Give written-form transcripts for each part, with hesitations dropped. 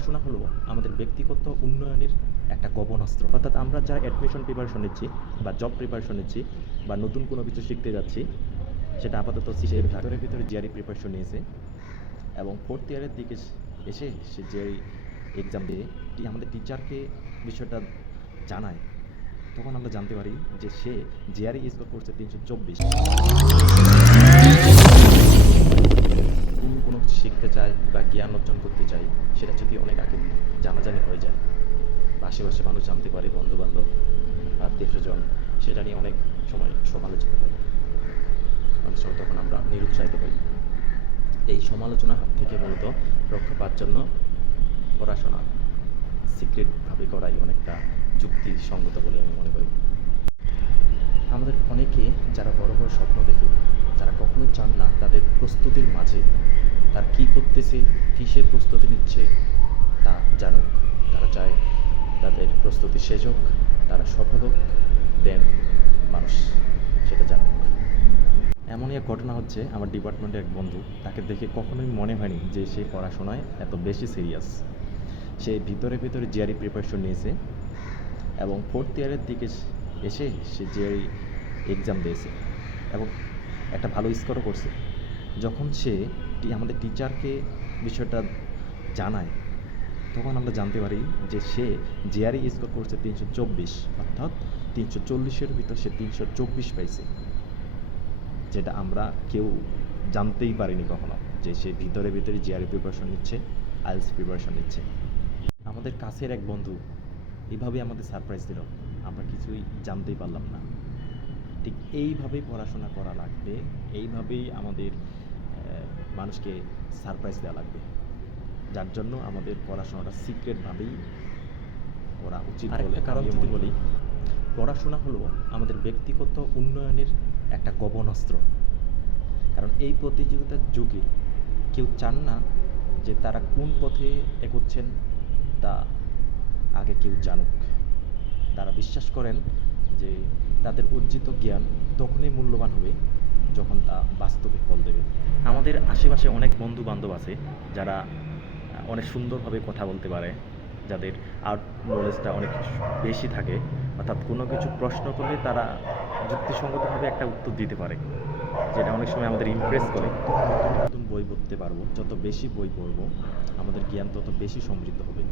পড়াশোনা হলো আমাদের ব্যক্তিগত উন্নয়নের একটা গোপনাস্ত্র। অর্থাৎ আমরা যারা অ্যাডমিশন প্রিপারেশন নিচ্ছি বা জব প্রিপারেশন নিচ্ছি বা নতুন কোনো কিছু শিখতে যাচ্ছি, সেটা আপাতত সে ভিতরে জিআরই প্রিপারেশন নিয়েছে এবং ফোর্থ ইয়ারের দিকে এসে সে জিআরই এক্সাম দিয়ে আমাদের টিচারকে বিষয়টা জানায়। তখন আমরা জানতে পারি যে সে জিআরই স্কোর করছে 324। কোনো কিছু শিখতে চায় বা জ্ঞান অর্জন করতে চায়, সেটা যদি অনেক আগে জানাজানি হয়ে যায় বা আশেপাশে মানুষ জানতে পারে, বন্ধুবান্ধব, আত্মীয়স্বজন, সেটা নিয়ে অনেক সময় সমালোচিত হয়। অনেক সময় তখন আমরা নিরুৎসাহিত হই। এই সমালোচনা থেকে মূলত রক্ষা পাওয়ার জন্য পড়াশোনা সিক্রেটভাবে করাই অনেকটা যুক্তিসঙ্গত বলে আমি মনে করি। আমাদের অনেকে যারা বড় বড় স্বপ্ন দেখে, তারা কখনো চান না তাদের প্রস্তুতির মাঝে তার কী করতেছে, কিসের প্রস্তুতি নিচ্ছে তা জানুক। তারা চায় তাদের প্রস্তুতি শেষ হোক, তারা সফল হোক, দেন মানুষ সেটা জানুক। এমনই এক ঘটনা হচ্ছে, আমার ডিপার্টমেন্টের এক বন্ধু, তাকে দেখে কখনোই মনে হয়নি যে সে পড়াশোনায় এত বেশি সিরিয়াস। সে ভিতরে জিআরই প্রিপারেশন নিয়েছে এবং ফোর্থ ইয়ারের দিকে এসে সে জিআরই এক্সাম দিয়েছে এবং একটা ভালো স্কোরও করছে। যখন সে আমাদের টিচারকে বিষয়টা জানায়, তখন আমরা জানতে পারি যে সে জিআরই স্কোর করছে 324, অর্থাৎ 340-এর ভিতর সে 324 পাইছে, যেটা আমরা কেউ জানতেই পারিনি কখনো যে সে ভিতরে জিআরই প্রিপারেশন নিচ্ছে, আইএলটিএস প্রিপারেশন নিচ্ছে। আমাদের কাছের এক বন্ধু এইভাবেই আমাদের সারপ্রাইজ দিল, আমরা কিছুই জানতেই পারলাম না। ঠিক এইভাবেই পড়াশোনা করা লাগবে, এইভাবেই আমাদের মানুষকে সারপ্রাইজ দেওয়া লাগবে, যার জন্য আমাদের পড়াশোনাটা সিক্রেটভাবেই করা উচিত বলে। কারণ যদি বলি, পড়াশোনা হলো আমাদের ব্যক্তিগত উন্নয়নের একটা গোপনাস্ত্র। কারণ এই প্রতিযোগিতার যুগে কেউ চান না যে তারা কোন পথে এগোচ্ছেন তা আগে কেউ জানুক। তারা বিশ্বাস করেন যে তাদের অর্জিত জ্ঞান তখনই মূল্যবান হবে যখন তা বাস্তবে ফল দেবে। আমাদের আশেপাশে অনেক বন্ধু বান্ধব আছে যারা অনেক সুন্দরভাবে কথা বলতে পারে, যাদের আর্ট নলেজটা অনেক বেশি থাকে, অর্থাৎ কোনো কিছু প্রশ্ন করলে তারা যুক্তিসঙ্গতভাবে একটা উত্তর দিতে পারে, যেটা অনেক সময় আমাদের ইমপ্রেস করে। নতুন বই পড়তে পারবো, যত বেশি বই পড়বো আমাদের জ্ঞান তত বেশি সমৃদ্ধ হবে।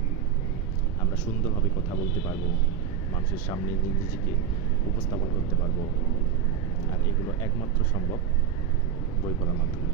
আমরা সুন্দরভাবে কথা বলতে পারবো, মানুষের সামনে নিজেকে উপস্থাপন করতে পারবো, আর এগুলো একমাত্র সম্ভব বই পড়ার মাধ্যমে।